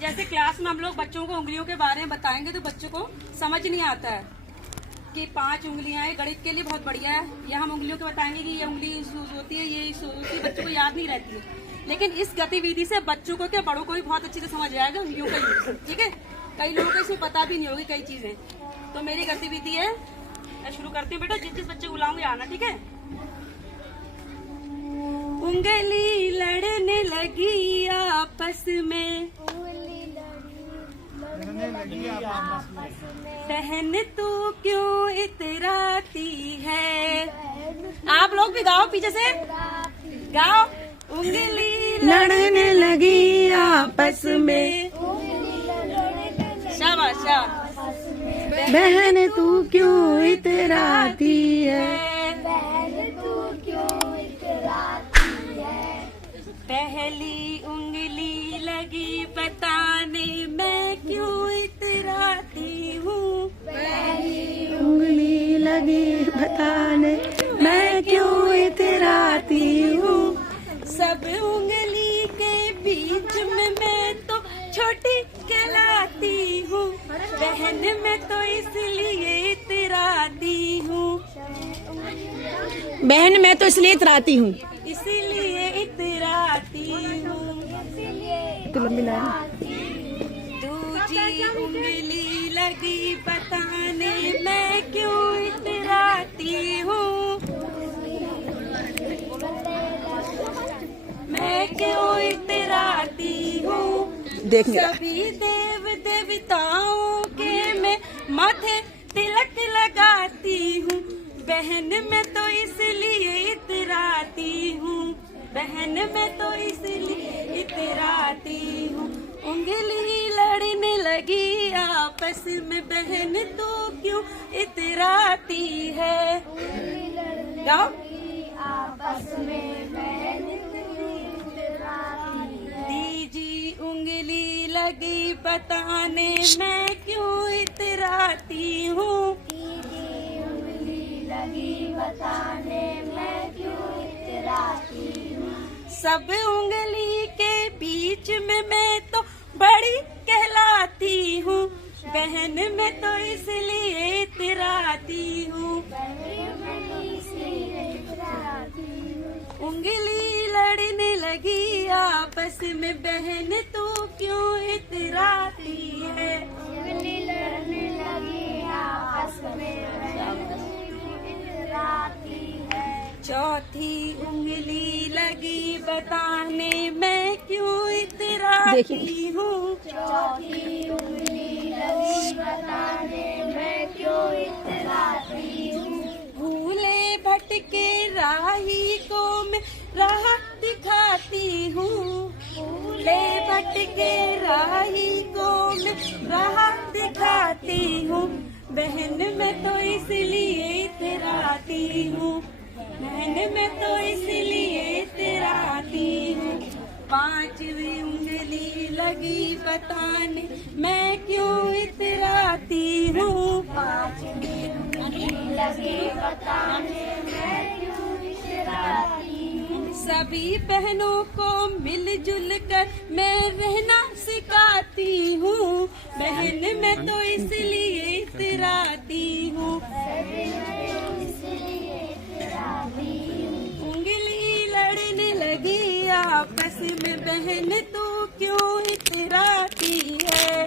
जैसे क्लास में हम लोग बच्चों को उंगलियों के बारे में बताएंगे तो बच्चों को समझ नहीं आता है कि 5 उंगलियां हैं। गणित के लिए बहुत बढ़िया है, या हम उंगलियों के बताएंगे कि ये उंगली सूज होती है, ये सूज होती है, बच्चों को याद नहीं रहती है। लेकिन इस गतिविधि से बच्चों को क्या बड़ों को भी बहुत अच्छे से समझ आएगा उंगलियों का यूज। ठीक है, कई लोगों को इसमें पता भी नहीं होगी कई चीजें। तो मेरी गतिविधि है, मैं शुरू करती हूँ बेटा। जिस बच्चे को बुलाऊंगे आना, ठीक है। उंगली लड़ने लगी आपस में, बहन तू क्यों इतराती है। आप लोग भी गाओ, पीछे से गाओ। उंगली लड़ने लगी आपस में, शाबाश शाबाश। बहन तू क्यों इतराती है। पहली उंगली लगी बताने मैं क्यों इतराती हूँ। पहली उंगली लगी बताने मैं क्यों इतराती हूँ। सब उंगली के बीच में मैं तो छोटी कहलाती हूँ, बहन मैं तो इसलिए इतराती हूँ। बहन मैं तो इसलिए इतराती हूँ, इसीलिए इतराती हूँ। तो लंबी लाइन। दूजी उंगली लगी बताने मैं क्यों इतराती हूँ। मैं क्यों इतराती हूँ। देखने सभी देव देवताओं के मैं माथे तिलक लगाती हूँ, बहन मैं तो इसलिए इतराती हूँ। बहन मैं तो इसलिए इतराती हूँ। उंगली लड़ने लगी आपस में, बहन तो क्यों इतराती है। गाओ। आपस में बहन तीजी उंगली लगी बताने मैं क्यों इतराती हूँ। बताने मैं क्यों इतराती हूँ। सब उंगली के बीच में मैं तो बड़ी कहलाती हूँ, बहन मैं तो इसलिए इतराती हूँ। उंगली लड़ने लगी आपस में, बहन तू क्यों इतराती है। उंगली लड़ने लगी आपस में, चौथी उंगली लगी बताने मैं क्यों इतराती हूँ। चौथी उंगली लगी बताने मैं क्यों इतराती हूँ। भूले भटके राही को मैं राह दिखाती हूँ। भूले भटके राही को मैं राह दिखाती हूँ, बहन मैं तो इसलिए इतराती हूँ। बहन मैं तो इसलिए इतराती हूँ। पांचवी उंगली लगी बताने मैं क्यों इतराती हूँ। पांचवी उंगली लगी बताने मैं क्यों इतराती हूँ। सभी बहनों को मिलजुल कर मैं रहना सिखाती हूँ, बहन मैं तो इसलिए इतराती हूँ। उंगली लड़ने लगी आपस में, बहन तू क्यों इतराती है।